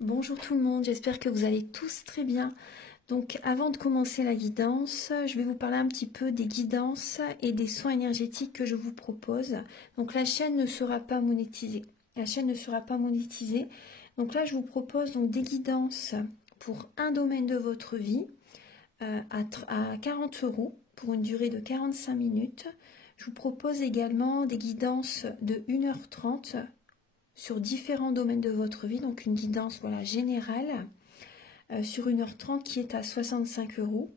Bonjour tout le monde, j'espère que vous allez tous très bien. Donc avant de commencer la guidance, je vais vous parler un petit peu des guidances et des soins énergétiques que je vous propose. Donc la chaîne ne sera pas monétisée. La chaîne ne sera pas monétisée. Donc là je vous propose donc des guidances pour un domaine de votre vie à 40 € pour une durée de 45 minutes. Je vous propose également des guidances de 1h30 sur différents domaines de votre vie, donc une guidance générale sur 1h30 qui est à 65 €.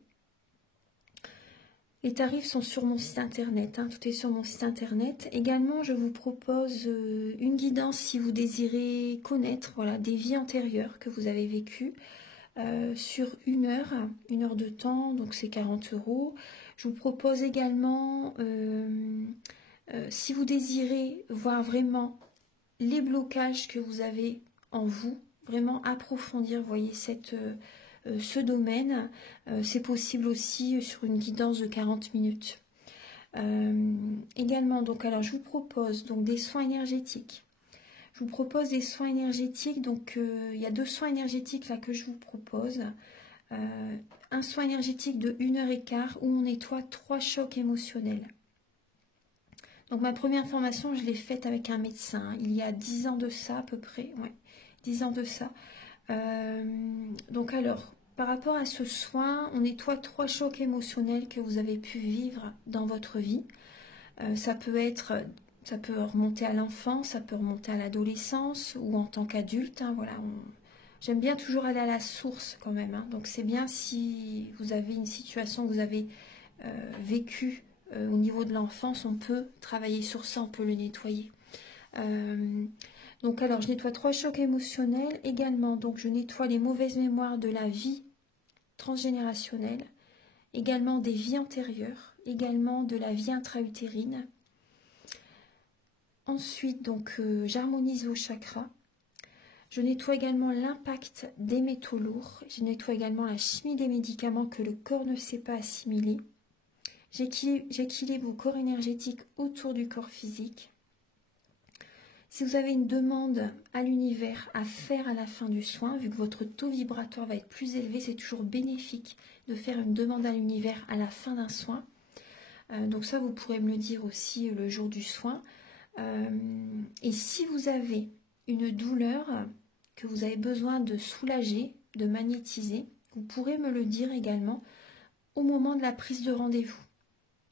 Les tarifs sont sur mon site internet, tout est sur mon site internet. Également, je vous propose une guidance si vous désirez connaître des vies antérieures que vous avez vécues sur une heure de temps, donc c'est 40 €. Je vous propose également, si vous désirez voir vraiment les blocages que vous avez en vous, vraiment approfondir, voyez, ce domaine, c'est possible aussi sur une guidance de 40 minutes. Également, donc, alors je vous propose donc des soins énergétiques. Je vous propose des soins énergétiques, donc il y a 2 soins énergétiques là que je vous propose. Un soin énergétique de 1h15 où on nettoie 3 chocs émotionnels. Donc ma première formation, je l'ai faite avec un médecin, il y a 10 ans de ça à peu près, ouais, 10 ans de ça. Donc alors, par rapport à ce soin, on nettoie 3 chocs émotionnels que vous avez pu vivre dans votre vie. Ça peut remonter à l'enfance, ça peut remonter à l'adolescence ou en tant qu'adulte. Voilà, j'aime bien toujours aller à la source quand même. Donc c'est bien si vous avez une situation que vous avez vécue au niveau de l'enfance, on peut travailler sur ça, on peut le nettoyer. Donc alors, je nettoie 3 chocs émotionnels également. Donc je nettoie les mauvaises mémoires de la vie transgénérationnelle, également des vies antérieures, également de la vie intra-utérine. Ensuite, donc j'harmonise vos chakras. Je nettoie également l'impact des métaux lourds. Je nettoie également la chimie des médicaments que le corps ne sait pas assimiler. J'équilibre vos corps énergétiques autour du corps physique. Si vous avez une demande à l'univers à faire à la fin du soin, vu que votre taux vibratoire va être plus élevé, c'est toujours bénéfique de faire une demande à l'univers à la fin d'un soin. Donc ça, vous pourrez me le dire aussi le jour du soin. Et si vous avez une douleur que vous avez besoin de soulager, de magnétiser, vous pourrez me le dire également au moment de la prise de rendez-vous.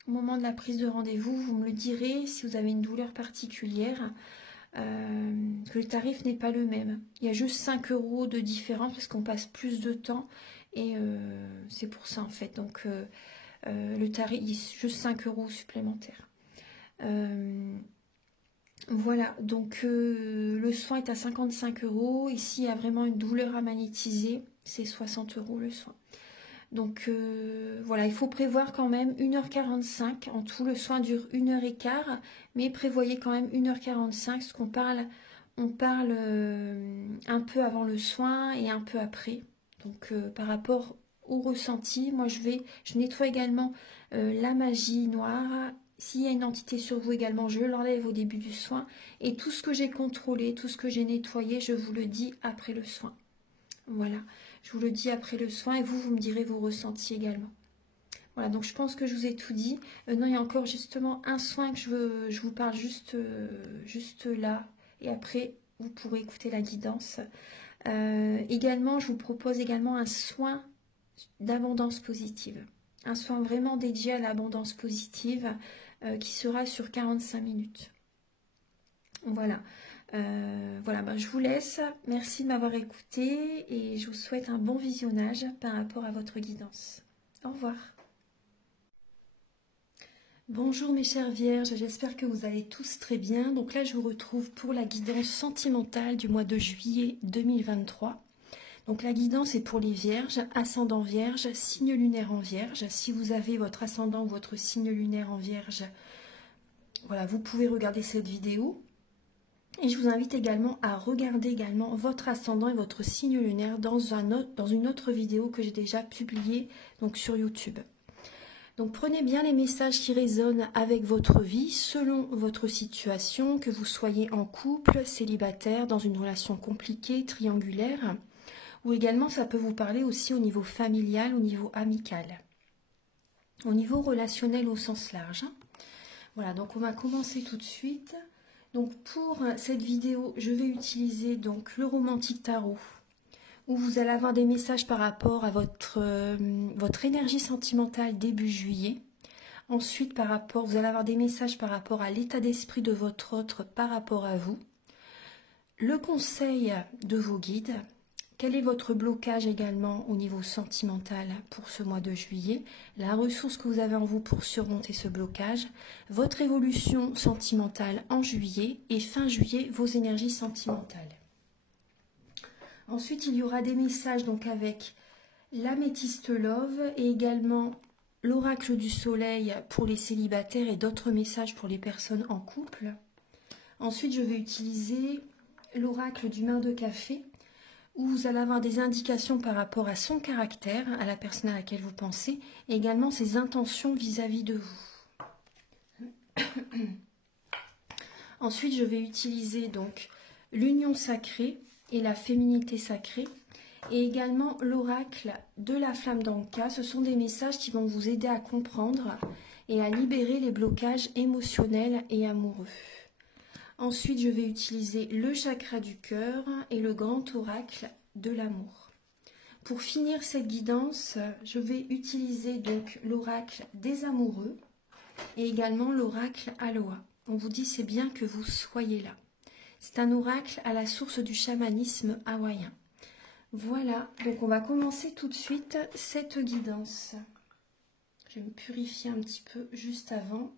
Au moment de la prise de rendez-vous, vous me le direz si vous avez une douleur particulière. Que le tarif n'est pas le même. Il y a juste 5 € de différence parce qu'on passe plus de temps et c'est pour ça en fait. Donc le tarif, juste 5 € supplémentaires. Voilà, donc le soin est à 55 €. Ici, il y a vraiment une douleur à magnétiser. C'est 60 € le soin. Donc voilà, il faut prévoir quand même 1h45. En tout, le soin dure 1h15, mais prévoyez quand même 1h45, parce qu'on parle, on parle un peu avant le soin et un peu après. Donc par rapport au ressenti, moi je nettoie également la magie noire. S'il y a une entité sur vous également, je l'enlève au début du soin. Et tout ce que j'ai contrôlé, tout ce que j'ai nettoyé, je vous le dis après le soin. Voilà, je vous le dis après le soin et vous me direz vos ressentis également. Voilà, donc je pense que je vous ai tout dit. Non, il y a encore justement un soin que je vous parle juste là. Et après, vous pourrez écouter la guidance. Également, je vous propose également un soin d'abondance positive. Un soin vraiment dédié à l'abondance positive qui sera sur 45 minutes. Voilà. Je vous laisse. Merci de m'avoir écouté et je vous souhaite un bon visionnage par rapport à votre guidance. Au revoir. Bonjour mes chères vierges, j'espère que vous allez tous très bien. Donc là, je vous retrouve pour la guidance sentimentale du mois de juillet 2023. Donc la guidance est pour les vierges, ascendant vierge, signe lunaire en vierge. Si vous avez votre ascendant ou votre signe lunaire en vierge, voilà, vous pouvez regarder cette vidéo. Et je vous invite également à regarder également votre ascendant et votre signe lunaire dans une autre vidéo que j'ai déjà publiée donc sur YouTube. Donc prenez bien les messages qui résonnent avec votre vie, selon votre situation, que vous soyez en couple, célibataire, dans une relation compliquée, triangulaire, ou également ça peut vous parler aussi au niveau familial, au niveau amical, au niveau relationnel au sens large. Voilà, donc on va commencer tout de suite. Donc pour cette vidéo, je vais utiliser donc le Romantique Tarot, où vous allez avoir des messages par rapport à votre énergie sentimentale début juillet. Ensuite, vous allez avoir des messages par rapport à l'état d'esprit de votre autre par rapport à vous. Le conseil de vos guides. Quel est votre blocage également au niveau sentimental pour ce mois de juillet? La ressource que vous avez en vous pour surmonter ce blocage. Votre évolution sentimentale en juillet. Et fin juillet, vos énergies sentimentales. Ensuite, il y aura des messages donc avec l'améthyste love et également l'oracle du soleil pour les célibataires et d'autres messages pour les personnes en couple. Ensuite, je vais utiliser l'oracle du main de café où vous allez avoir des indications par rapport à son caractère, à la personne à laquelle vous pensez, et également ses intentions vis-à-vis de vous. Ensuite, je vais utiliser donc l'union sacrée et la féminité sacrée, et également l'oracle de la flamme d'Anka. Ce sont des messages qui vont vous aider à comprendre et à libérer les blocages émotionnels et amoureux. Ensuite, je vais utiliser le chakra du cœur et le grand oracle de l'amour. Pour finir cette guidance, je vais utiliser donc l'oracle des amoureux et également l'oracle Aloha. On vous dit c'est bien que vous soyez là. C'est un oracle à la source du chamanisme hawaïen. Voilà, donc on va commencer tout de suite cette guidance. Je vais me purifier un petit peu juste avant.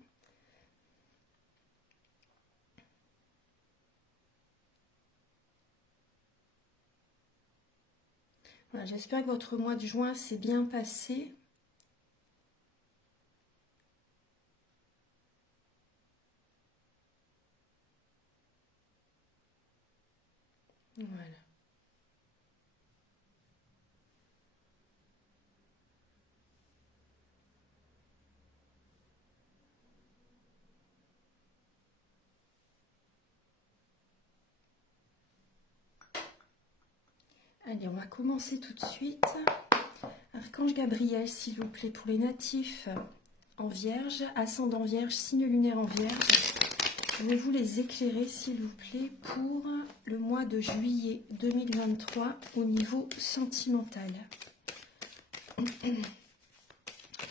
Voilà, j'espère que votre mois de juin s'est bien passé. Voilà. Allez, on va commencer tout de suite. Archange Gabriel, s'il vous plaît, pour les natifs en Vierge, ascendant Vierge, signe lunaire en Vierge. Pouvez-vous les éclairer, s'il vous plaît, pour le mois de juillet 2023 au niveau sentimental?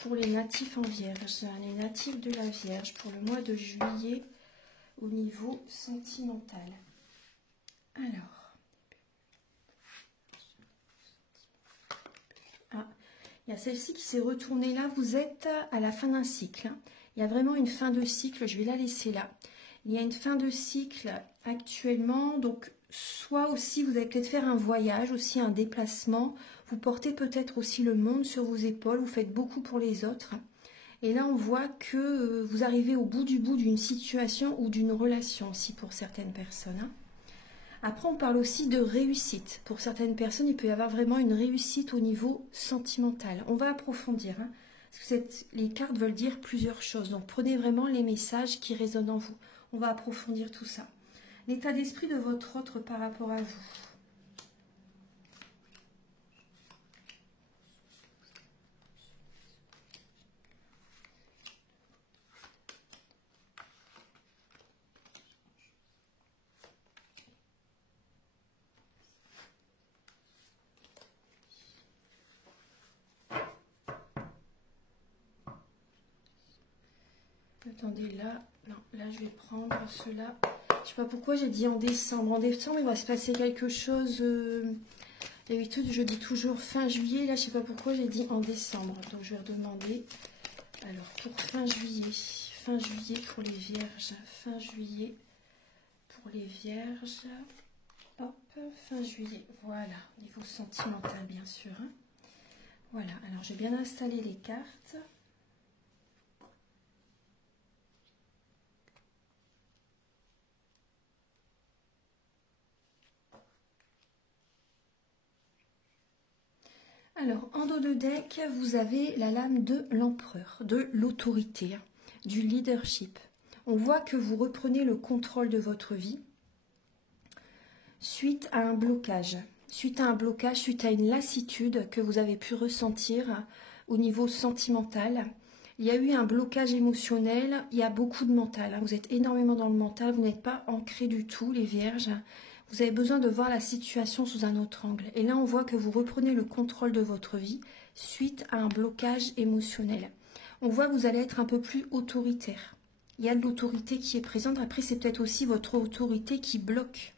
Pour les natifs en Vierge, les natifs de la Vierge, pour le mois de juillet au niveau sentimental. Alors. Il y a celle-ci qui s'est retournée là, vous êtes à la fin d'un cycle. Il y a vraiment une fin de cycle, je vais la laisser là. Il y a une fin de cycle actuellement, donc soit aussi vous allez peut-être faire un voyage, aussi un déplacement. Vous portez peut-être aussi le monde sur vos épaules, vous faites beaucoup pour les autres. Et là on voit que vous arrivez au bout d'une situation ou d'une relation aussi pour certaines personnes. Après, on parle aussi de réussite. Pour certaines personnes, il peut y avoir vraiment une réussite au niveau sentimental. On va approfondir, hein, parce que les cartes veulent dire plusieurs choses. Donc, prenez vraiment les messages qui résonnent en vous. On va approfondir tout ça. L'état d'esprit de votre autre par rapport à vous. Attendez, là, non, là je vais prendre cela. Je sais pas pourquoi j'ai dit en décembre. En décembre, il va se passer quelque chose. D'habitude, je dis toujours fin juillet. Là, je sais pas pourquoi j'ai dit en décembre. Donc, je vais redemander. Alors, pour fin juillet pour les vierges. Fin juillet pour les vierges. Hop, fin juillet. Voilà, niveau sentimental, bien sûr. Hein. Voilà, alors j'ai bien installé les cartes. Alors, en dos de deck, vous avez la lame de l'empereur, de l'autorité, du leadership. On voit que vous reprenez le contrôle de votre vie suite à un blocage. Suite à une lassitude que vous avez pu ressentir au niveau sentimental. Il y a eu un blocage émotionnel, il y a beaucoup de mental. Vous êtes énormément dans le mental, vous n'êtes pas ancrés du tout, les vierges. Vous avez besoin de voir la situation sous un autre angle. Et là, on voit que vous reprenez le contrôle de votre vie suite à un blocage émotionnel. On voit que vous allez être un peu plus autoritaire. Il y a de l'autorité qui est présente. Après, c'est peut-être aussi votre autorité qui bloque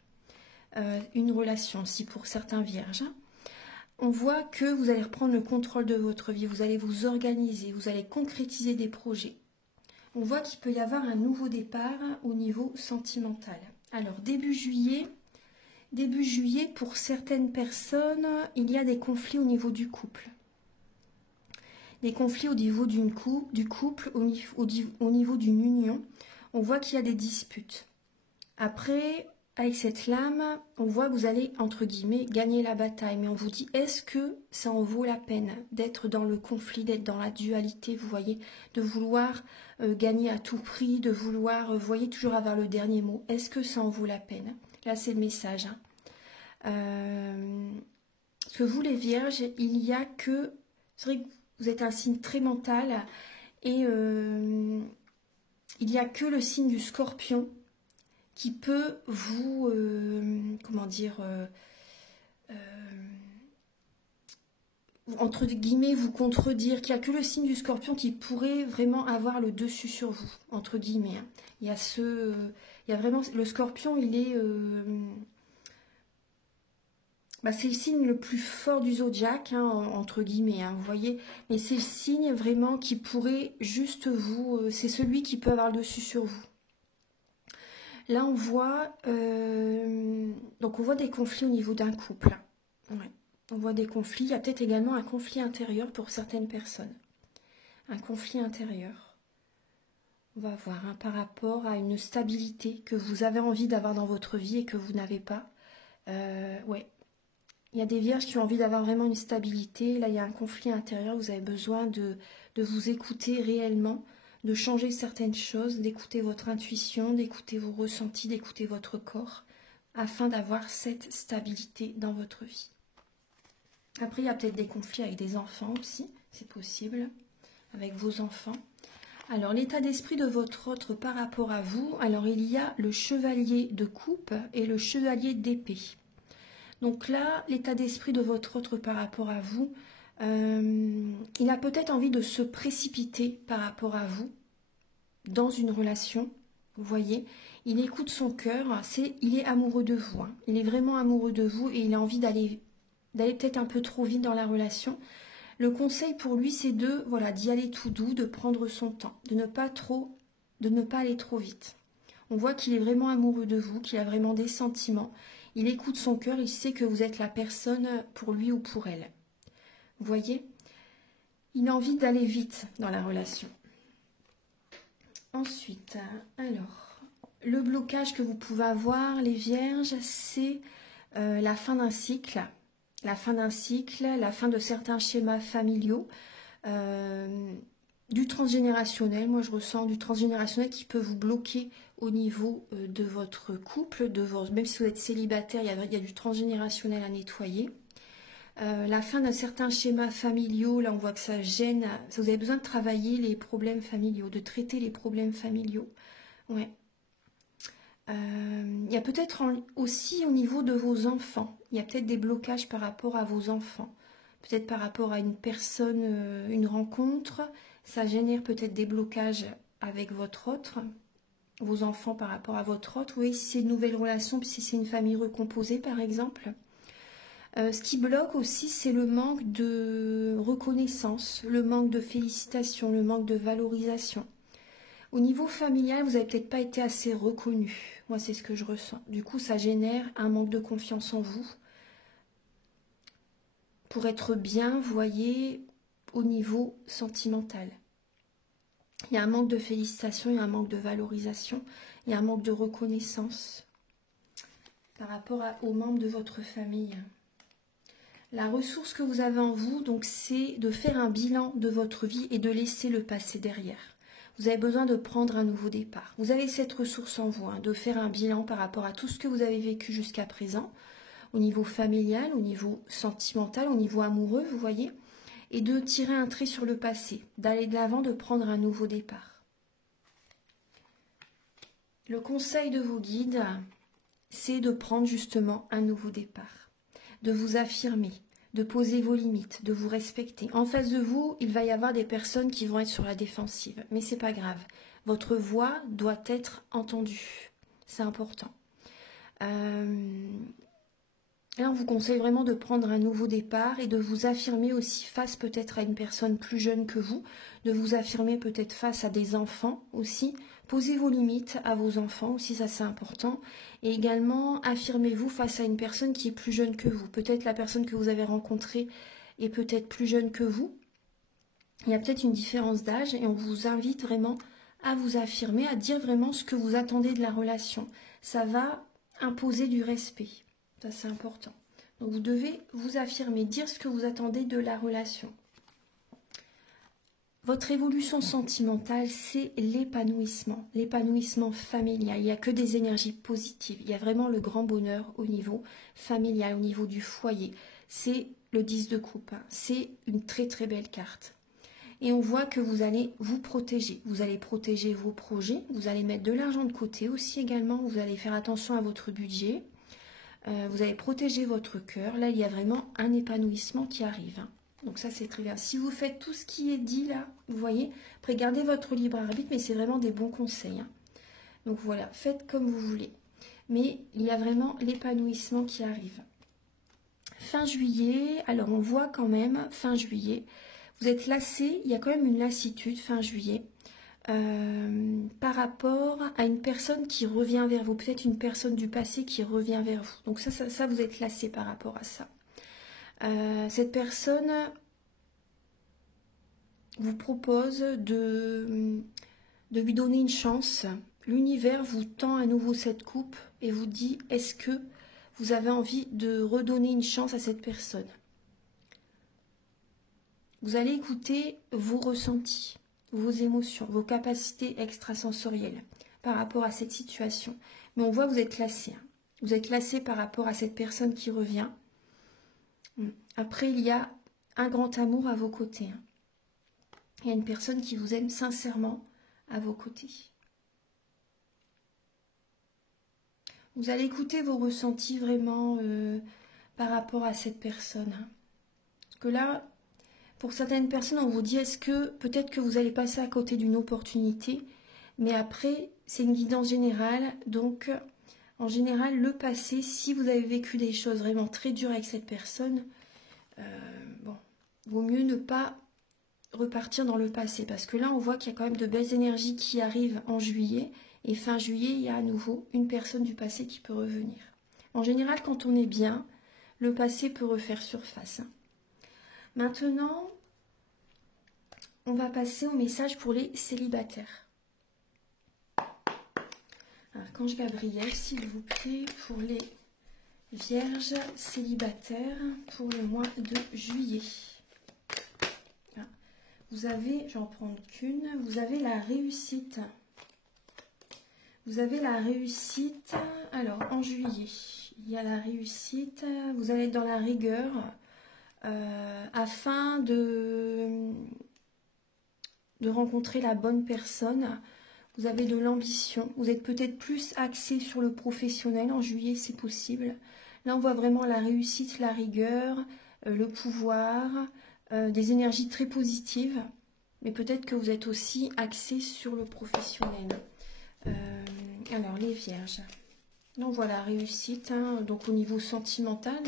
une relation, si pour certains vierges. On voit que vous allez reprendre le contrôle de votre vie. Vous allez vous organiser, vous allez concrétiser des projets. On voit qu'il peut y avoir un nouveau départ au niveau sentimental. Alors, début juillet, pour certaines personnes, il y a des conflits au niveau du couple. Des conflits au niveau du couple, au niveau d'une union. On voit qu'il y a des disputes. Après, avec cette lame, on voit que vous allez, entre guillemets, gagner la bataille. Mais on vous dit, est-ce que ça en vaut la peine d'être dans le conflit, d'être dans la dualité, vous voyez, de vouloir gagner à tout prix, de vouloir, vous voyez, toujours avoir le dernier mot. Est-ce que ça en vaut la peine? Là, c'est le message. Parce que vous, les vierges, il y a que... C'est vrai que vous êtes un signe très mental et il n'y a que le signe du scorpion qui peut vous, comment dire, entre guillemets, vous contredire, qu'il n'y a que le signe du scorpion qui pourrait vraiment avoir le dessus sur vous, entre guillemets. Hein. Il y a vraiment, le scorpion, il est... c'est le signe le plus fort du zodiaque, hein, entre guillemets, hein, vous voyez. Mais c'est le signe vraiment qui pourrait juste vous... c'est celui qui peut avoir le dessus sur vous. Là, on voit... donc, on voit des conflits au niveau d'un couple. Ouais. On voit des conflits. Il y a peut-être également un conflit intérieur pour certaines personnes. Un conflit intérieur. On va voir hein, par rapport à une stabilité que vous avez envie d'avoir dans votre vie et que vous n'avez pas. Ouais. Il y a des vierges qui ont envie d'avoir vraiment une stabilité. Là, il y a un conflit intérieur. Vous avez besoin de vous écouter réellement, de changer certaines choses, d'écouter votre intuition, d'écouter vos ressentis, d'écouter votre corps, afin d'avoir cette stabilité dans votre vie. Après, il y a peut-être des conflits avec des enfants aussi, c'est possible, avec vos enfants. Alors, l'état d'esprit de votre autre par rapport à vous, alors il y a le chevalier de coupe et le chevalier d'épée. Donc là, l'état d'esprit de votre autre par rapport à vous, il a peut-être envie de se précipiter par rapport à vous dans une relation, vous voyez. Il écoute son cœur, il est amoureux de vous. Hein. Il est vraiment amoureux de vous et il a envie d'aller peut-être un peu trop vite dans la relation. Le conseil pour lui, c'est d'y aller tout doux, de prendre son temps, de ne pas aller trop vite. On voit qu'il est vraiment amoureux de vous, qu'il a vraiment des sentiments. Il écoute son cœur, il sait que vous êtes la personne pour lui ou pour elle. Vous voyez? Il a envie d'aller vite dans la relation. Ensuite, alors, le blocage que vous pouvez avoir, les vierges, c'est la fin d'un cycle. La fin d'un cycle, la fin de certains schémas familiaux, du transgénérationnel. Moi, je ressens du transgénérationnel qui peut vous bloquer au niveau de votre couple, même si vous êtes célibataire, il y a du transgénérationnel à nettoyer. La fin d'un certain schéma familiaux, là on voit que ça gêne, vous avez besoin de travailler les problèmes familiaux, de traiter les problèmes familiaux. Ouais. Il y a peut-être aussi au niveau de vos enfants, il y a peut-être des blocages par rapport à vos enfants, peut-être par rapport à une personne, une rencontre, ça génère peut-être des blocages avec votre autre, vos enfants par rapport à votre autre, oui, si c'est une nouvelle relation, si c'est une famille recomposée par exemple. Ce qui bloque aussi, c'est le manque de reconnaissance, le manque de félicitations, le manque de valorisation. Au niveau familial, vous n'avez peut-être pas été assez reconnu. Moi, c'est ce que je ressens. Du coup, ça génère un manque de confiance en vous. Pour être bien, vous voyez, au niveau sentimental. Il y a un manque de félicitations, il y a un manque de valorisation, il y a un manque de reconnaissance par rapport aux membres de votre famille. La ressource que vous avez en vous, donc, c'est de faire un bilan de votre vie et de laisser le passé derrière. Vous avez besoin de prendre un nouveau départ. Vous avez cette ressource en vous, hein, de faire un bilan par rapport à tout ce que vous avez vécu jusqu'à présent, au niveau familial, au niveau sentimental, au niveau amoureux, vous voyez, et de tirer un trait sur le passé, d'aller de l'avant, de prendre un nouveau départ. Le conseil de vos guides, c'est de prendre justement un nouveau départ, de vous affirmer, de poser vos limites, de vous respecter. En face de vous, il va y avoir des personnes qui vont être sur la défensive, mais c'est pas grave. Votre voix doit être entendue, c'est important. Là, on vous conseille vraiment de prendre un nouveau départ et de vous affirmer aussi face peut-être à une personne plus jeune que vous, de vous affirmer peut-être face à des enfants aussi. Posez vos limites à vos enfants aussi, ça c'est important. Et également, affirmez-vous face à une personne qui est plus jeune que vous. Peut-être la personne que vous avez rencontrée est peut-être plus jeune que vous. Il y a peut-être une différence d'âge et on vous invite vraiment à vous affirmer, à dire vraiment ce que vous attendez de la relation. Ça va imposer du respect. Ça, c'est important. Donc, vous devez vous affirmer, dire ce que vous attendez de la relation. Votre évolution sentimentale, c'est l'épanouissement familial. Il n'y a que des énergies positives. Il y a vraiment le grand bonheur au niveau familial, au niveau du foyer. C'est le 10 de coupe. C'est une très très belle carte. Et on voit que vous allez vous protéger. Vous allez protéger vos projets. Vous allez mettre de l'argent de côté aussi également. Vous allez faire attention à votre budget. Vous allez protéger votre cœur. Là, il y a vraiment un épanouissement qui arrive. Donc ça, c'est très bien. Si vous faites tout ce qui est dit là, vous voyez, après, gardez votre libre arbitre, mais c'est vraiment des bons conseils. Donc voilà, faites comme vous voulez. Mais il y a vraiment l'épanouissement qui arrive. Fin juillet, alors on voit quand même, fin juillet, vous êtes lassé, il y a quand même une lassitude fin juillet. Par rapport à une personne qui revient vers vous, peut-être une personne du passé qui revient vers vous. Donc ça vous êtes lassé par rapport à ça. Cette personne vous propose de lui donner une chance. L'univers vous tend à nouveau cette coupe et vous dit, est-ce que vous avez envie de redonner une chance à cette personne? Vous allez écouter vos ressentis, vos émotions, vos capacités extrasensorielles par rapport à cette situation. Mais on voit que vous êtes lassé. Vous êtes lassé par rapport à cette personne qui revient. Après, il y a un grand amour à vos côtés. Il y a une personne qui vous aime sincèrement à vos côtés. Vous allez écouter vos ressentis vraiment par rapport à cette personne. Parce que là, pour certaines personnes, on vous dit, est-ce que peut-être que vous allez passer à côté d'une opportunité, mais après, c'est une guidance générale. Donc, en général, le passé, si vous avez vécu des choses vraiment très dures avec cette personne, bon, vaut mieux ne pas repartir dans le passé. Parce que là, on voit qu'il y a quand même de belles énergies qui arrivent en juillet. Et fin juillet, il y a à nouveau une personne du passé qui peut revenir. En général, quand on est bien, le passé peut refaire surface. Maintenant, on va passer au message pour les célibataires. Archange Gabriel, s'il vous plaît, pour les vierges célibataires pour le mois de juillet. Vous avez, j'en prends qu'une, vous avez la réussite. Vous avez la réussite, alors en juillet, il y a la réussite, vous allez être dans la rigueur afin de rencontrer la bonne personne. Vous avez de l'ambition, vous êtes peut-être plus axé sur le professionnel, en juillet c'est possible. Là on voit vraiment la réussite, la rigueur, le pouvoir, des énergies très positives, mais peut-être que vous êtes aussi axé sur le professionnel. Alors les vierges, donc voilà, réussite, hein. Donc au niveau sentimental,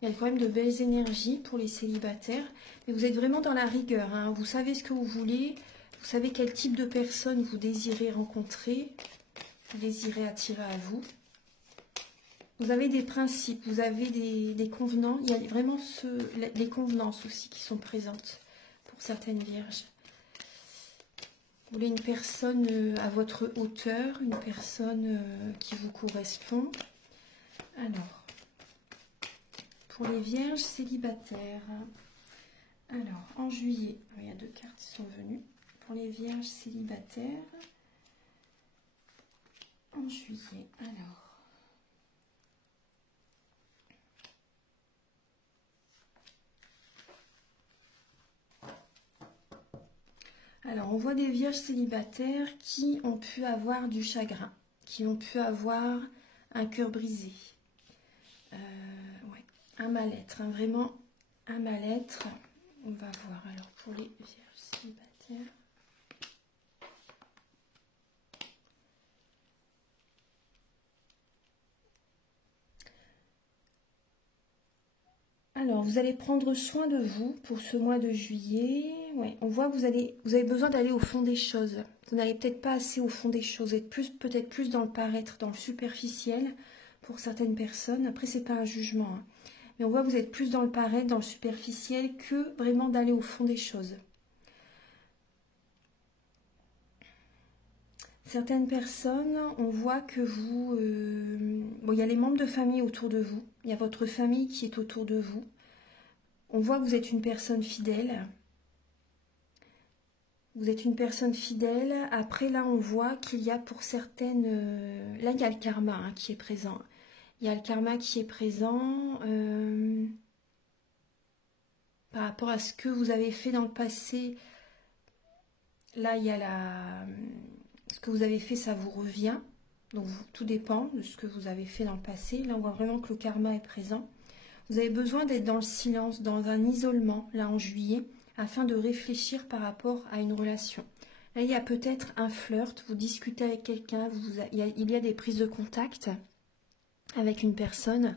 il y a quand même de belles énergies pour les célibataires, mais vous êtes vraiment dans la rigueur, hein. Vous savez ce que vous voulez, vous savez quel type de personne vous désirez rencontrer, vous désirez attirer à vous. Vous avez des principes, vous avez des convenants, il y a vraiment des convenances aussi qui sont présentes pour certaines vierges. Vous voulez une personne à votre hauteur, une personne qui vous correspond. Alors, pour les vierges célibataires. Alors, en juillet, il y a 2 cartes qui sont venues. Pour les vierges célibataires, en juillet, alors, on voit des vierges célibataires qui ont pu avoir du chagrin, qui ont pu avoir un cœur brisé, ouais, un mal-être, hein, vraiment un mal-être. On va voir alors pour les vierges célibataires. Alors, vous allez prendre soin de vous pour ce mois de juillet. Ouais, on voit que vous avez besoin d'aller au fond des choses. Vous n'allez peut-être pas assez au fond des choses. Vous êtes peut-être plus dans le paraître, dans le superficiel pour certaines personnes. Après, c'est pas un jugement, hein. Mais on voit que vous êtes plus dans le paraître, dans le superficiel que vraiment d'aller au fond des choses. Certaines personnes, on voit que vous... bon, il y a les membres de famille autour de vous. Il y a votre famille qui est autour de vous. On voit que vous êtes une personne fidèle. Vous êtes une personne fidèle. Après, là, on voit qu'il y a pour certaines... là, il y a le karma, hein, qui est présent. Il y a le karma qui est présent par rapport à ce que vous avez fait dans le passé. Là, il y a ce que vous avez fait, ça vous revient. Donc, tout dépend de ce que vous avez fait dans le passé. Là, on voit vraiment que le karma est présent. Vous avez besoin d'être dans le silence, dans un isolement, là, en juillet, afin de réfléchir par rapport à une relation. Là, il y a peut-être un flirt, vous discutez avec quelqu'un, il y a des prises de contact avec une personne.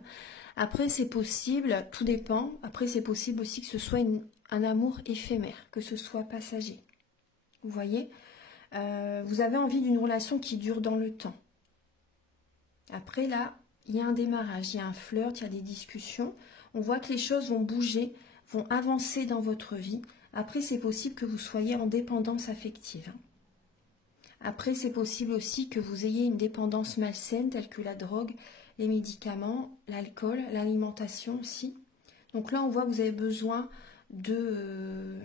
Après, c'est possible, tout dépend. Après, c'est possible aussi que ce soit un amour éphémère, que ce soit passager. Vous voyez, vous avez envie d'une relation qui dure dans le temps. Après, là, il y a un démarrage, il y a un flirt, il y a des discussions. On voit que les choses vont bouger, vont avancer dans votre vie. Après, c'est possible que vous soyez en dépendance affective. Après, c'est possible aussi que vous ayez une dépendance malsaine, telle que la drogue, les médicaments, l'alcool, l'alimentation aussi. Donc là, on voit que vous avez besoin de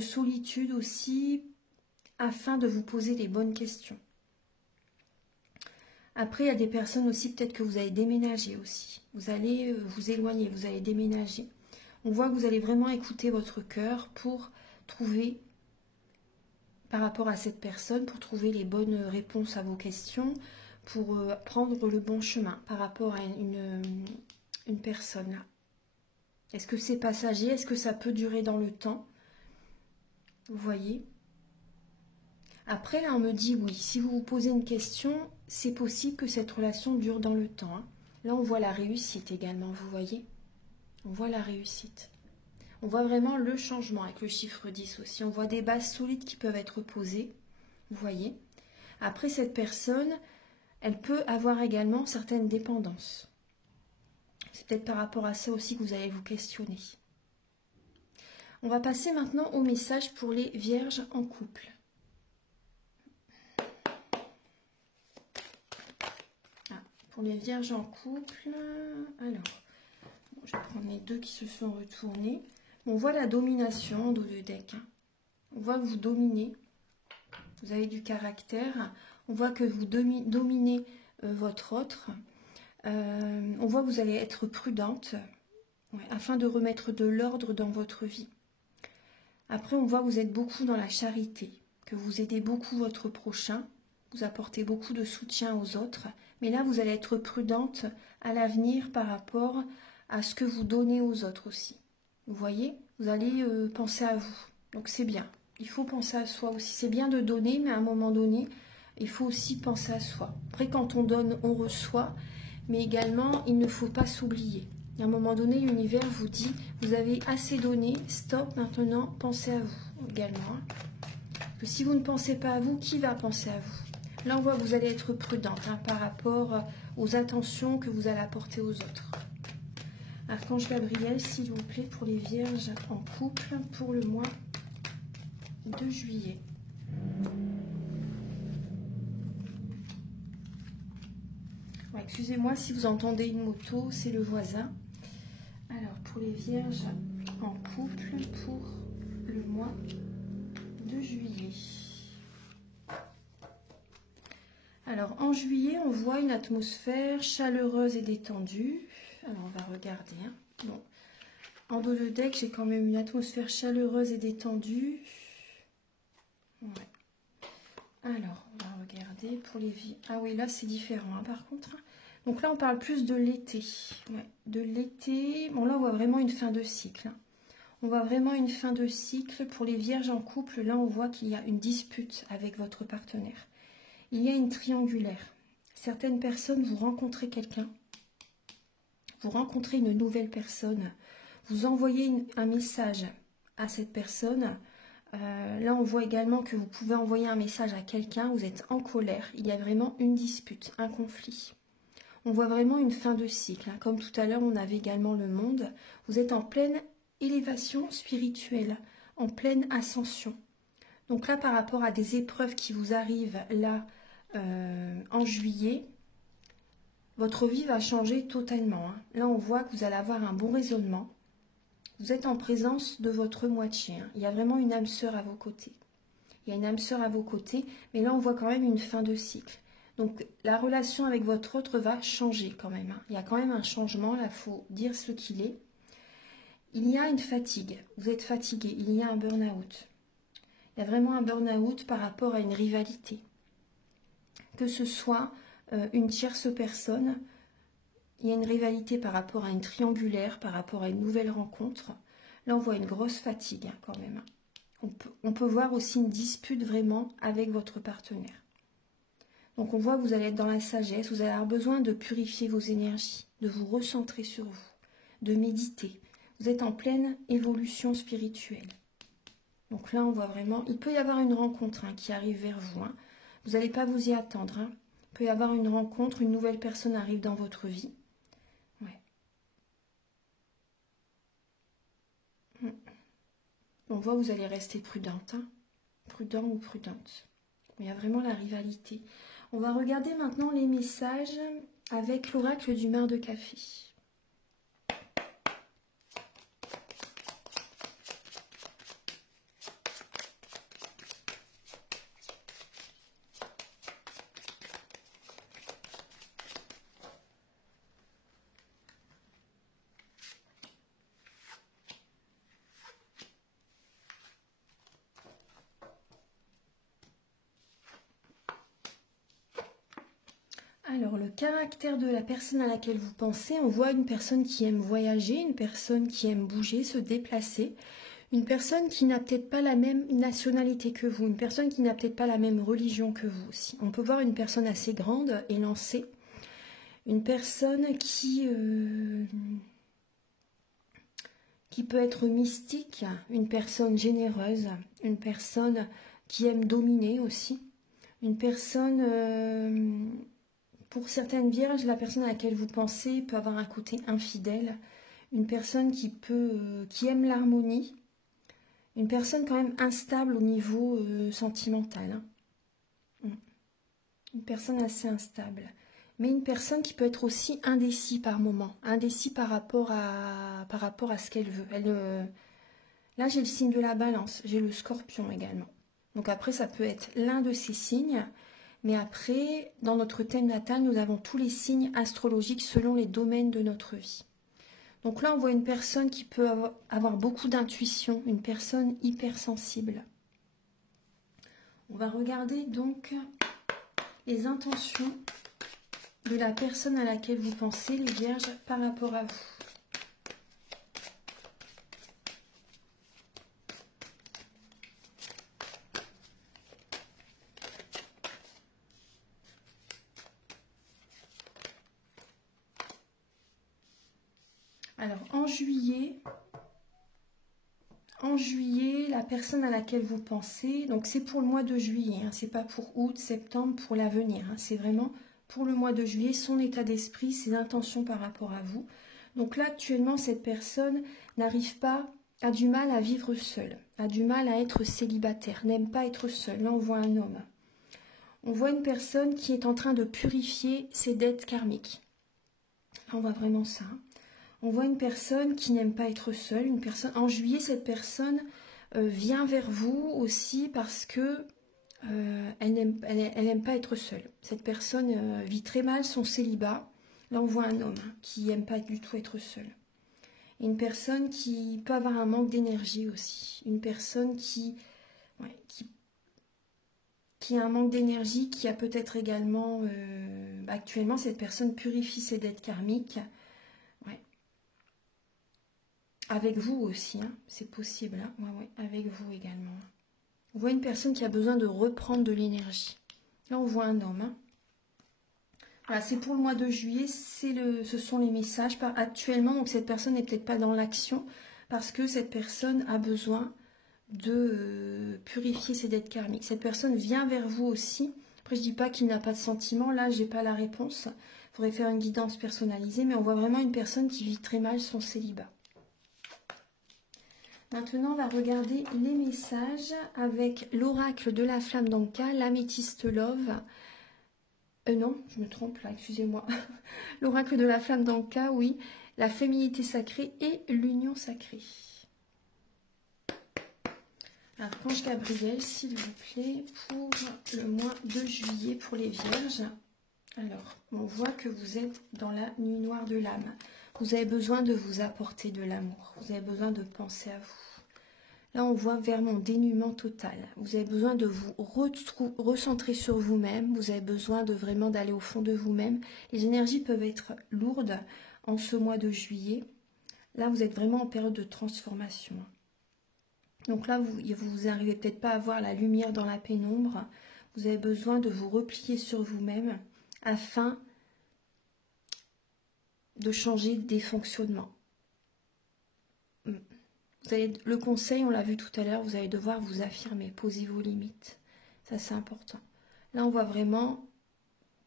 solitude aussi, afin de vous poser les bonnes questions. Après, il y a des personnes aussi, peut-être que vous allez déménager aussi. Vous allez vous éloigner, vous allez déménager. On voit que vous allez vraiment écouter votre cœur pour trouver, par rapport à cette personne, pour trouver les bonnes réponses à vos questions, pour prendre le bon chemin par rapport à une personne là. Est-ce que c'est passager? Est-ce que ça peut durer dans le temps? Vous voyez? Après, là, on me dit oui. Si vous vous posez une question, c'est possible que cette relation dure dans le temps, hein. Là, on voit la réussite également, vous voyez? On voit la réussite. On voit vraiment le changement avec le chiffre 10 aussi. On voit des bases solides qui peuvent être posées, vous voyez? Après, cette personne, elle peut avoir également certaines dépendances. C'est peut-être par rapport à ça aussi que vous allez vous questionner. On va passer maintenant au message pour les vierges en couple. Pour les vierges en couple, alors, bon, je vais prendre les deux qui se sont retournés. On voit la domination dans le deck. On voit que vous dominez. Vous avez du caractère. On voit que vous dominez votre autre. On voit que vous allez être prudente, ouais, afin de remettre de l'ordre dans votre vie. Après, on voit que vous êtes beaucoup dans la charité, que vous aidez beaucoup votre prochain. Vous apportez beaucoup de soutien aux autres. Mais là, vous allez être prudente à l'avenir par rapport à ce que vous donnez aux autres aussi. Vous voyez, vous allez penser à vous. Donc c'est bien. Il faut penser à soi aussi. C'est bien de donner, mais à un moment donné, il faut aussi penser à soi. Après, quand on donne, on reçoit. Mais également, il ne faut pas s'oublier. À un moment donné, l'univers vous dit, vous avez assez donné, stop, maintenant, pensez à vous également. Que si vous ne pensez pas à vous, qui va penser à vous? Là, on voit que vous allez être prudente, hein, par rapport aux attentions que vous allez apporter aux autres. Archange Gabriel, s'il vous plaît, pour les vierges en couple, pour le mois de juillet. Ouais, excusez-moi si vous entendez une moto, c'est le voisin. Alors, les vierges en couple pour le mois de juillet. Alors, en juillet, on voit une atmosphère chaleureuse et détendue. Alors, on va regarder. Hein. Bon. En dos de deck, j'ai quand même une atmosphère chaleureuse et détendue. Ouais. Alors, on va regarder pour les vies. Ah oui, là, c'est différent, hein, par contre. Donc là, on parle plus de l'été. Ouais, de l'été. Bon, là, on voit vraiment une fin de cycle. Hein. On voit vraiment une fin de cycle. Pour les vierges en couple, là, on voit qu'il y a une dispute avec votre partenaire. Il y a une triangulaire. Certaines personnes, vous rencontrez quelqu'un. Vous rencontrez une nouvelle personne. Vous envoyez un message à cette personne. Là, on voit également que vous pouvez envoyer un message à quelqu'un. Vous êtes en colère. Il y a vraiment une dispute, un conflit. On voit vraiment une fin de cycle. Hein. Comme tout à l'heure, on avait également le monde. Vous êtes en pleine élévation spirituelle, en pleine ascension. Donc là, par rapport à des épreuves qui vous arrivent là en juillet, votre vie va changer totalement. Hein. Là, on voit que vous allez avoir un bon raisonnement. Vous êtes en présence de votre moitié. Hein. Il y a vraiment une âme sœur à vos côtés. Il y a une âme sœur à vos côtés, mais là, on voit quand même une fin de cycle. Donc, la relation avec votre autre va changer quand même. Hein. Il y a quand même un changement, là, il faut dire ce qu'il est. Il y a une fatigue. Vous êtes fatigué. Il y a un burn-out. Il y a vraiment un burn-out par rapport à une rivalité. Que ce soit une tierce personne, il y a une rivalité par rapport à une triangulaire, par rapport à une nouvelle rencontre. Là, on voit une grosse fatigue hein, quand même. On peut voir aussi une dispute vraiment avec votre partenaire. Donc, on voit que vous allez être dans la sagesse, vous allez avoir besoin de purifier vos énergies, de vous recentrer sur vous, de méditer. Vous êtes en pleine évolution spirituelle. Donc là, on voit vraiment, il peut y avoir une rencontre hein, qui arrive vers vous. Hein. Vous n'allez pas vous y attendre. Hein. Il peut y avoir une rencontre, une nouvelle personne arrive dans votre vie. Ouais. On voit que vous allez rester prudente. Hein. Prudent ou prudente. Il y a vraiment la rivalité. On va regarder maintenant les messages avec l'oracle du mar de café. Alors, le caractère de la personne à laquelle vous pensez, on voit une personne qui aime voyager, une personne qui aime bouger, se déplacer, une personne qui n'a peut-être pas la même nationalité que vous, une personne qui n'a peut-être pas la même religion que vous aussi. On peut voir une personne assez grande, élancée, une personne qui peut être mystique, une personne généreuse, une personne qui aime dominer aussi, une personne... Pour certaines vierges, la personne à laquelle vous pensez peut avoir un côté infidèle, une personne qui aime l'harmonie, une personne quand même instable au niveau sentimental. Hein. Une personne assez instable. Mais une personne qui peut être aussi indécis par moment, indécis par rapport à ce qu'elle veut. Là, j'ai le signe de la balance, j'ai le scorpion également. Donc après, ça peut être l'un de ces signes. Mais après, dans notre thème natal, nous avons tous les signes astrologiques selon les domaines de notre vie. Donc là, on voit une personne qui peut avoir beaucoup d'intuition, une personne hypersensible. On va regarder donc les intentions de la personne à laquelle vous pensez, les vierges, par rapport à vous. Alors, en juillet, la personne à laquelle vous pensez, donc c'est pour le mois de juillet, hein, c'est pas pour août, septembre, pour l'avenir, hein, c'est vraiment pour le mois de juillet, son état d'esprit, ses intentions par rapport à vous. Donc là, actuellement, cette personne n'arrive pas, a du mal à vivre seule, a du mal à être célibataire, n'aime pas être seule. Là, on voit un homme. On voit une personne qui est en train de purifier ses dettes karmiques. Là, on voit vraiment ça. Hein. On voit une personne qui n'aime pas être seule. Une personne, en juillet, cette personne vient vers vous aussi parce que elle n'aime pas être seule. Cette personne vit très mal son célibat. Là, on voit un homme qui n'aime pas du tout être seul. Et une personne qui peut avoir un manque d'énergie aussi. Une personne qui a un manque d'énergie, qui a peut-être également... actuellement, cette personne purifie ses dettes karmiques. Ouais. Avec vous aussi, hein. C'est possible. Hein. Ouais, avec vous également. On voit une personne qui a besoin de reprendre de l'énergie. Là, on voit un homme. Hein. Voilà, c'est pour le mois de juillet, ce sont les messages actuellement. Donc cette personne n'est peut-être pas dans l'action parce que cette personne a besoin de purifier ses dettes karmiques. Cette personne vient vers vous aussi. Après, je dis pas qu'il n'a pas de sentiments. Là, j'ai pas la réponse. Il faudrait faire une guidance personnalisée, mais on voit vraiment une personne qui vit très mal son célibat. Maintenant, on va regarder les messages avec l'oracle de la flamme d'Anka, l'améthyste love. Non, je me trompe là, excusez-moi. L'oracle de la flamme d'Anka, oui. La féminité sacrée et l'union sacrée. Archange Gabriel, s'il vous plaît, pour le mois de juillet pour les vierges. Alors, on voit que vous êtes dans la nuit noire de l'âme. Vous avez besoin de vous apporter de l'amour. Vous avez besoin de penser à vous. Là, on voit vraiment dénuement total. Vous avez besoin de vous recentrer sur vous-même. Vous avez besoin de vraiment d'aller au fond de vous-même. Les énergies peuvent être lourdes en ce mois de juillet. Là, vous êtes vraiment en période de transformation. Donc là, vous n'arrivez peut-être pas à voir la lumière dans la pénombre. Vous avez besoin de vous replier sur vous-même afin de changer des fonctionnements. Vous avez le conseil, on l'a vu tout à l'heure, vous allez devoir vous affirmer, poser vos limites. Ça, c'est important. Là, on voit vraiment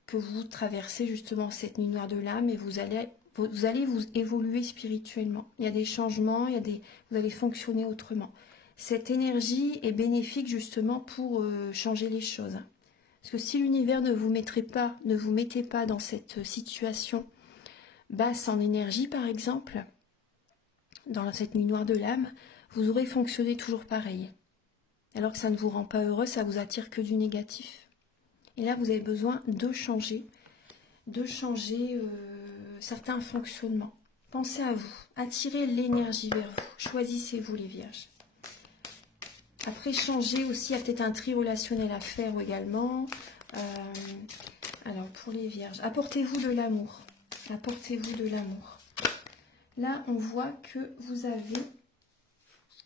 que vous traversez justement cette nuit noire de l'âme et vous allez vous évoluer spirituellement. Il y a des changements, vous allez fonctionner autrement. Cette énergie est bénéfique justement pour changer les choses. Parce que si l'univers ne vous mettez pas dans cette situation basse en énergie, par exemple, dans cette nuit noire de l'âme, vous aurez fonctionné toujours pareil. Alors que ça ne vous rend pas heureux, ça vous attire que du négatif. Et là, vous avez besoin de changer certains fonctionnements. Pensez à vous, attirez l'énergie vers vous, choisissez-vous les vierges. Après, changer aussi, il y a peut-être un tri relationnel à faire également. Alors, pour les vierges, apportez-vous de l'amour. Apportez-vous de l'amour. Là, on voit que vous avez,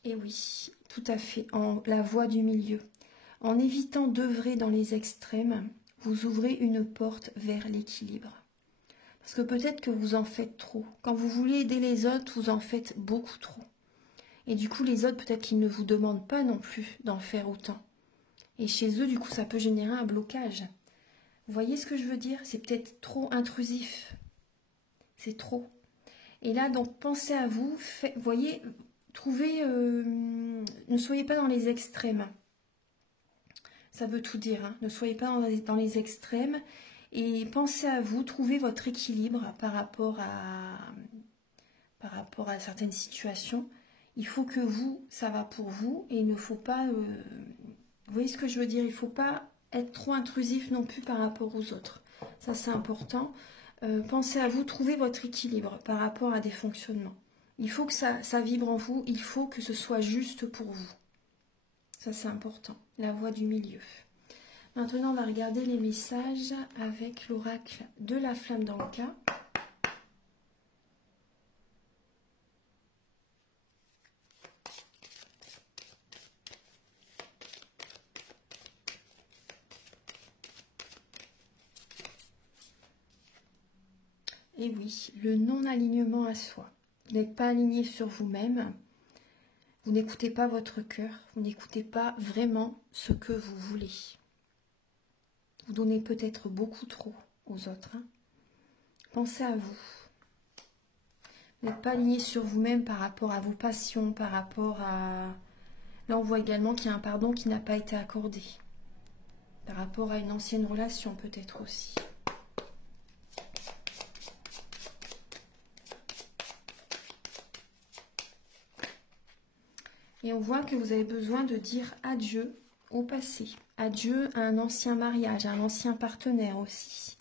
et oui, tout à fait, la voie du milieu. En évitant d'œuvrer dans les extrêmes, vous ouvrez une porte vers l'équilibre. Parce que peut-être que vous en faites trop. Quand vous voulez aider les autres, vous en faites beaucoup trop. Et du coup, les autres, peut-être qu'ils ne vous demandent pas non plus d'en faire autant. Et chez eux, du coup, ça peut générer un blocage. Vous voyez ce que je veux dire? C'est peut-être trop intrusif. C'est trop. Et là, donc, pensez à vous. Voyez, trouvez... ne soyez pas dans les extrêmes. Ça veut tout dire. Hein. Ne soyez pas dans les extrêmes. Et pensez à vous. Trouvez votre équilibre par rapport à certaines situations. Il faut que vous, ça va pour vous. Et il ne faut pas... vous voyez ce que je veux dire? Il ne faut pas être trop intrusif non plus par rapport aux autres. Ça, c'est important. Pensez à vous, trouvez votre équilibre par rapport à des fonctionnements. Il faut que ça vibre en vous, il faut que ce soit juste pour vous. Ça, c'est important. La voie du milieu. Maintenant, on va regarder les messages avec l'oracle de la flamme d'Anka. Et oui, le non-alignement à soi. Vous n'êtes pas aligné sur vous-même. Vous n'écoutez pas votre cœur. Vous n'écoutez pas vraiment ce que vous voulez. Vous donnez peut-être beaucoup trop aux autres. Hein. Pensez à vous. Vous n'êtes pas aligné sur vous-même par rapport à vos passions, par rapport à... Là, on voit également qu'il y a un pardon qui n'a pas été accordé. Par rapport à une ancienne relation, peut-être aussi. Et on voit que vous avez besoin de dire adieu au passé. Adieu à un ancien mariage, à un ancien partenaire aussi.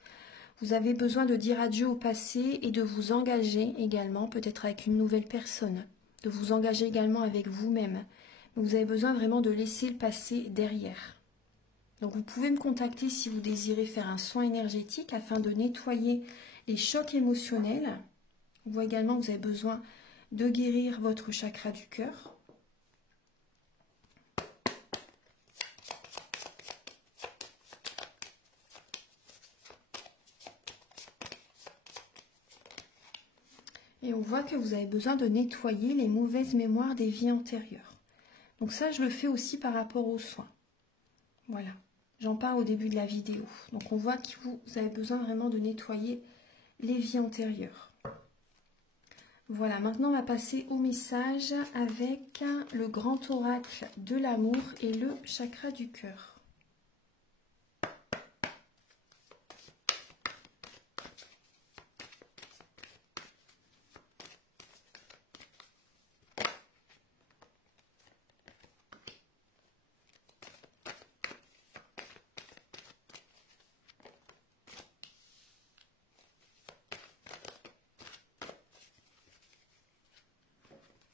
Vous avez besoin de dire adieu au passé et de vous engager également, peut-être avec une nouvelle personne. De vous engager également avec vous-même. Vous avez besoin vraiment de laisser le passé derrière. Donc vous pouvez me contacter si vous désirez faire un soin énergétique afin de nettoyer les chocs émotionnels. On voit également que vous avez besoin de guérir votre chakra du cœur. Et on voit que vous avez besoin de nettoyer les mauvaises mémoires des vies antérieures. Donc ça, je le fais aussi par rapport aux soins. Voilà, j'en parle au début de la vidéo. Donc on voit que vous avez besoin vraiment de nettoyer les vies antérieures. Voilà, maintenant on va passer au message avec le grand oracle de l'amour et le chakra du cœur.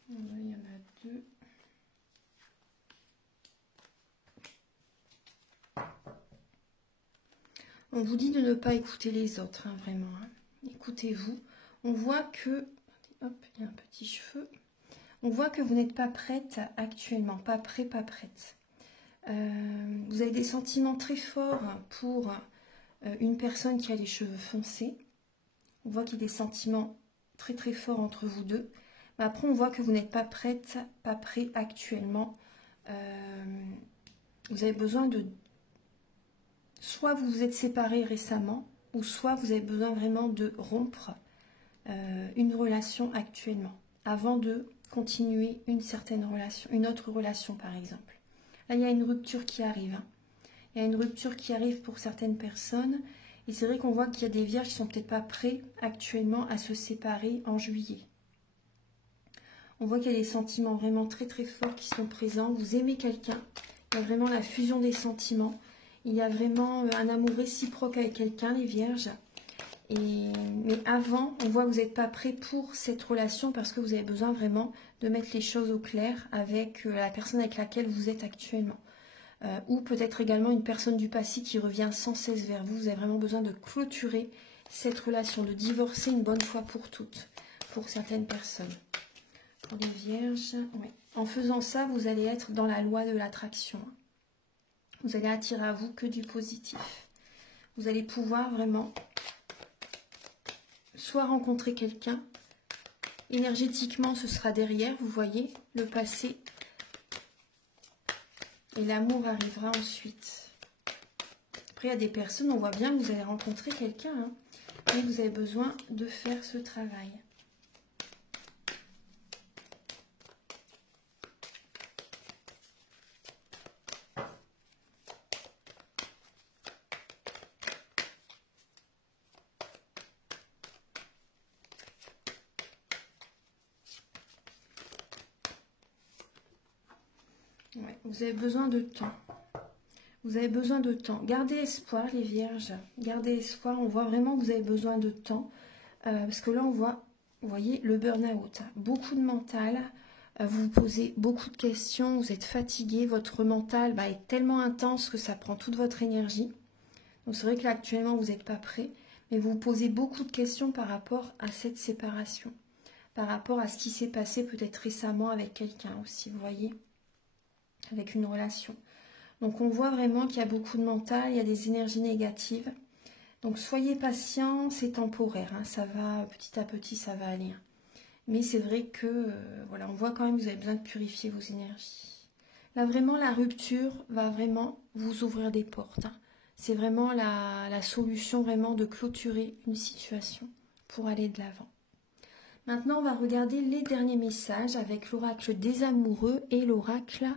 Il y en a deux. On vous dit de ne pas écouter les autres, hein, vraiment. Hein. Écoutez-vous. On voit que... Hop, il y a un petit cheveu. On voit que vous n'êtes pas prête actuellement. Pas prêt, pas prête. Vous avez des sentiments très forts pour une personne qui a les cheveux foncés. On voit qu'il y a des sentiments très très forts entre vous deux. Mais après, on voit que vous n'êtes pas prête, pas prêt actuellement. Vous avez besoin de... Soit vous vous êtes séparés récemment, ou soit vous avez besoin vraiment de rompre une relation actuellement, avant de continuer une certaine relation, une autre relation par exemple. Là, il y a une rupture qui arrive. Hein. Il y a une rupture qui arrive pour certaines personnes. Et c'est vrai qu'on voit qu'il y a des vierges qui ne sont peut-être pas prêts actuellement à se séparer en juillet. On voit qu'il y a des sentiments vraiment très très forts qui sont présents. Vous aimez quelqu'un. Il y a vraiment la fusion des sentiments. Il y a vraiment un amour réciproque avec quelqu'un, les vierges. Mais avant, on voit que vous n'êtes pas prêt pour cette relation parce que vous avez besoin vraiment de mettre les choses au clair avec la personne avec laquelle vous êtes actuellement. Ou peut-être également une personne du passé qui revient sans cesse vers vous. Vous avez vraiment besoin de clôturer cette relation, de divorcer une bonne fois pour toutes, pour certaines personnes. Pour les vierges, ouais. En faisant ça, vous allez être dans la loi de l'attraction. Vous allez attirer à vous que du positif. Vous allez pouvoir vraiment soit rencontrer quelqu'un, énergétiquement ce sera derrière, vous voyez, le passé. Et l'amour arrivera ensuite. Après, il y a des personnes, on voit bien que vous allez rencontrer quelqu'un, hein, mais vous avez besoin de faire ce travail. Ouais, vous avez besoin de temps. Vous avez besoin de temps. Gardez espoir, les vierges. Gardez espoir. On voit vraiment que vous avez besoin de temps. Parce que là, on voit, vous voyez, le burn-out. Beaucoup de mental. Vous vous posez beaucoup de questions. Vous êtes fatigué. Votre mental est tellement intense que ça prend toute votre énergie. Donc, c'est vrai que là, actuellement, vous n'êtes pas prêt. Mais vous vous posez beaucoup de questions par rapport à cette séparation. Par rapport à ce qui s'est passé peut-être récemment avec quelqu'un aussi, vous voyez, avec une relation. Donc on voit vraiment qu'il y a beaucoup de mental, il y a des énergies négatives. Donc soyez patient, c'est temporaire, hein, ça va, petit à petit ça va aller. Mais c'est vrai que, voilà, on voit quand même que vous avez besoin de purifier vos énergies. Là vraiment la rupture va vraiment vous ouvrir des portes. Hein. C'est vraiment la solution vraiment de clôturer une situation pour aller de l'avant. Maintenant on va regarder les derniers messages avec l'oracle des amoureux et l'oracle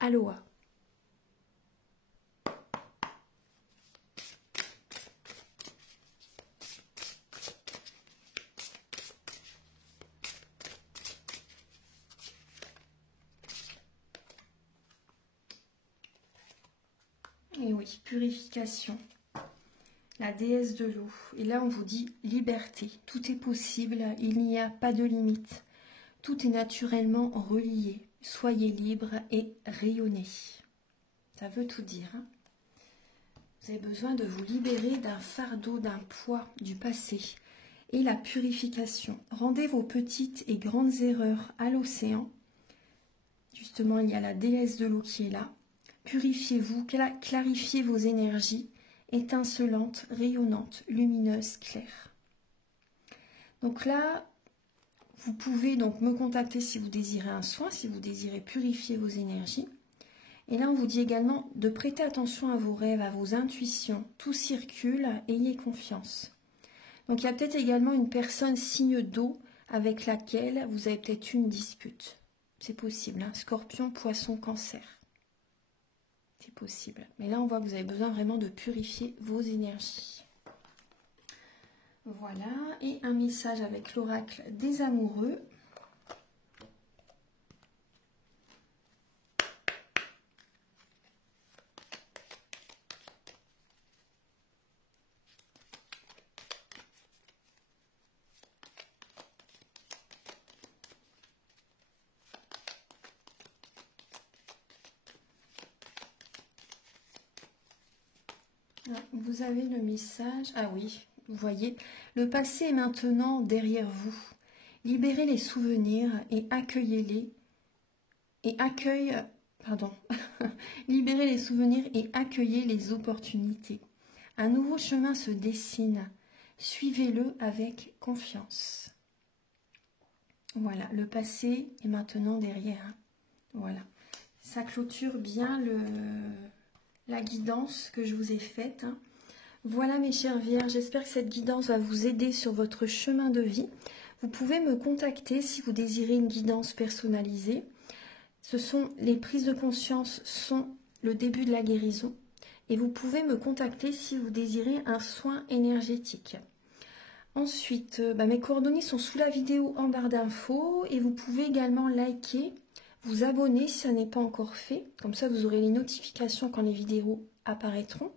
Aloha. Et oui, purification. La déesse de l'eau. Et là, on vous dit liberté. Tout est possible, il n'y a pas de limite. Tout est naturellement relié. Soyez libre et rayonnez. Ça veut tout dire. Hein. Vous avez besoin de vous libérer d'un fardeau, d'un poids du passé. Et la purification. Rendez vos petites et grandes erreurs à l'océan. Justement, il y a la déesse de l'eau qui est là. Purifiez-vous, clarifiez vos énergies, étincelantes, rayonnantes, lumineuses, claires. Donc là, vous pouvez donc me contacter si vous désirez un soin, si vous désirez purifier vos énergies. Et là, on vous dit également de prêter attention à vos rêves, à vos intuitions. Tout circule, ayez confiance. Donc, il y a peut-être également une personne signe d'eau avec laquelle vous avez peut-être une dispute. C'est possible, hein. Scorpion, Poisson, Cancer. C'est possible. Mais là, on voit que vous avez besoin vraiment de purifier vos énergies. Voilà. Et un message avec l'oracle des amoureux. Vous avez le message. Ah oui, vous voyez. Le passé est maintenant derrière vous. Libérez les souvenirs et accueillez-les. Libérez les souvenirs et accueillez les opportunités. Un nouveau chemin se dessine. Suivez-le avec confiance. Voilà, le passé est maintenant derrière. Voilà. Ça clôture bien la guidance que je vous ai faite. Voilà mes chères vierges, j'espère que cette guidance va vous aider sur votre chemin de vie. Vous pouvez me contacter si vous désirez une guidance personnalisée. Les prises de conscience sont le début de la guérison. Et vous pouvez me contacter si vous désirez un soin énergétique. Ensuite, mes coordonnées sont sous la vidéo en barre d'infos. Et vous pouvez également liker, vous abonner si ça n'est pas encore fait. Comme ça, vous aurez les notifications quand les vidéos apparaîtront.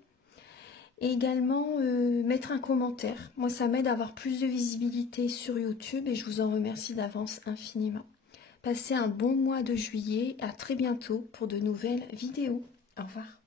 Et également mettre un commentaire. Moi, ça m'aide à avoir plus de visibilité sur YouTube et je vous en remercie d'avance infiniment. Passez un bon mois de juillet. À très bientôt pour de nouvelles vidéos. Au revoir.